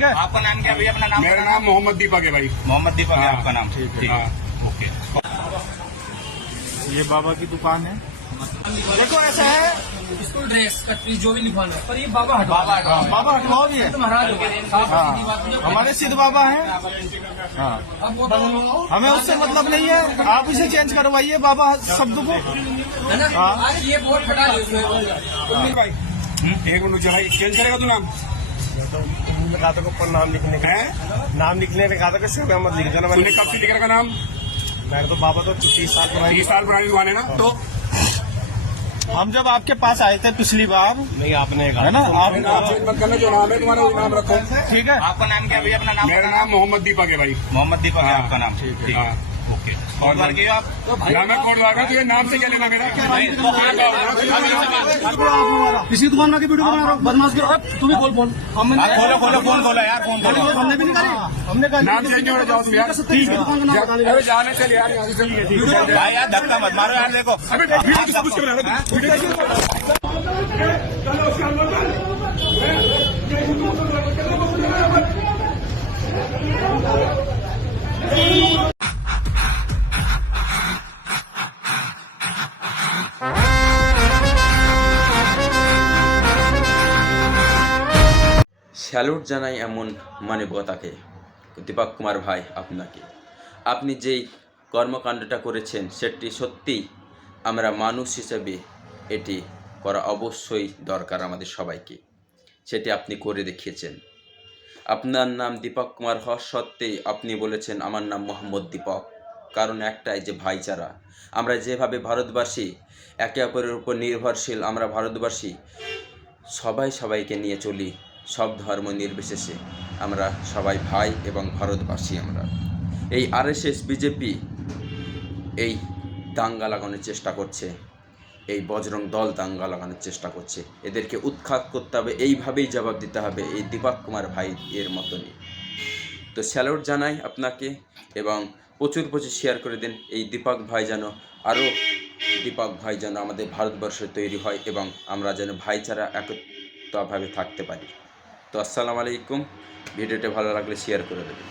ठीक है। आपका नाम क्या भैया? अपना नाम? मेरा नाम मोहम्मद दीपक है भाई। मोहम्मद दीपक है आपका नाम? ठीक है। हाँ। ओके। ये बाबा की दुकान है। देखो ऐसा है, स्कूल ड्रेस कटरी जो भी लिखवाना है, पर ये बाबा हटवा बाबा हटवाओ भी है। तो महाराज हो गए। हाँ, हमारे सिद्ध बाबा हैं। हाँ, अब वो तो हमें उससे मतलब नहीं है, आप इसे चेंज करवाइए बाबा शब्द को। है ना, हाँ। आज ये बोर्ड हटा दो इसमें। भाई एक मिनट भाई, चेंज करेगा तू नाम? तुमने कहा था ऊपर नाम लिखने का, है नाम लिखने ने कहा था कि शिव अहमद लिख देना। तूने कब से लिख रखा नाम? मैंने तो बाबा तो 30 साल पुरानी। 30 साल पुरानी दुकान है ना। तो हम जब आपके पास आए थे पिछली बार, नहीं आपने कहा है ना, आप नाम चेंज मत करना, जो नाम है तुम्हारा वो नाम रखो। ठीक है। आपका नाम क्या भैया? अपना नाम? मेरा नाम मोहम्मद दीपक है भाई। मोहम्मद दीपक है हाँ। आपका नाम? ठीक है। है। ओके। और बार के आप? ना मैं कोड लगा, तुझे नाम से क्या लेना मेरा? किसी दुकान में वीडियो बना रहा हूँ, बदमाश करो। तुम्हें बोल फोन खोलो खोलो फोन खोलो यार, फोन खोलो। हमने भी नहीं करी, हमने कहा नाम चेंज हो जाओ तुम यार। ठीक है, दुकान का नाम बता दीजिए। अरे जाने चल यार यहाँ से। भाई यार धक्का मत मारो यार, देखो। अबे वीडियो किस कुछ कर रहा है? वीडियो किस স্যালুট জানাই এমন মানবতাকে, দীপক কুমার ভাই আপনাকে। আপনি যেই কর্মকাণ্ডটা করেছেন সেটি সত্যিই আমরা মানুষ হিসেবে এটি করা অবশ্যই দরকার আমাদের সবাইকে। সেটি আপনি করে দেখিয়েছেন। আপনার নাম দীপক কুমার হওয়া সত্ত্বেই আপনি বলেছেন আমার নাম মোহাম্মদ দীপক। কারণ একটাই, যে ভাইচারা। আমরা যেভাবে ভারতবাসী একে অপরের উপর নির্ভরশীল, আমরা ভারতবাসী সবাই সবাইকে নিয়ে চলি, সব ধর্ম নির্বিশেষে আমরা সবাই ভাই এবং ভারতবাসী। আমরা এই আরএসএস বিজেপি এই দাঙ্গা লাগানোর চেষ্টা করছে, এই বজরং দল দাঙ্গা লাগানোর চেষ্টা করছে। এদেরকে উৎখাত করতে হবে, এইভাবেই জবাব দিতে হবে এই দীপক কুমার ভাই এর মতনই। তো স্যালুট জানাই আপনাকে এবং প্রচুর প্রচুর শেয়ার করে দিন। এই দীপক ভাই যেন আরও দীপক ভাই যেন আমাদের ভারতবর্ষে তৈরি হয় এবং আমরা যেন ভাইচারা একত্রভাবে থাকতে পারি। তো আসসালামু আলাইকুম। ভিডিওটা ভালো লাগলে শেয়ার করে দেবেন।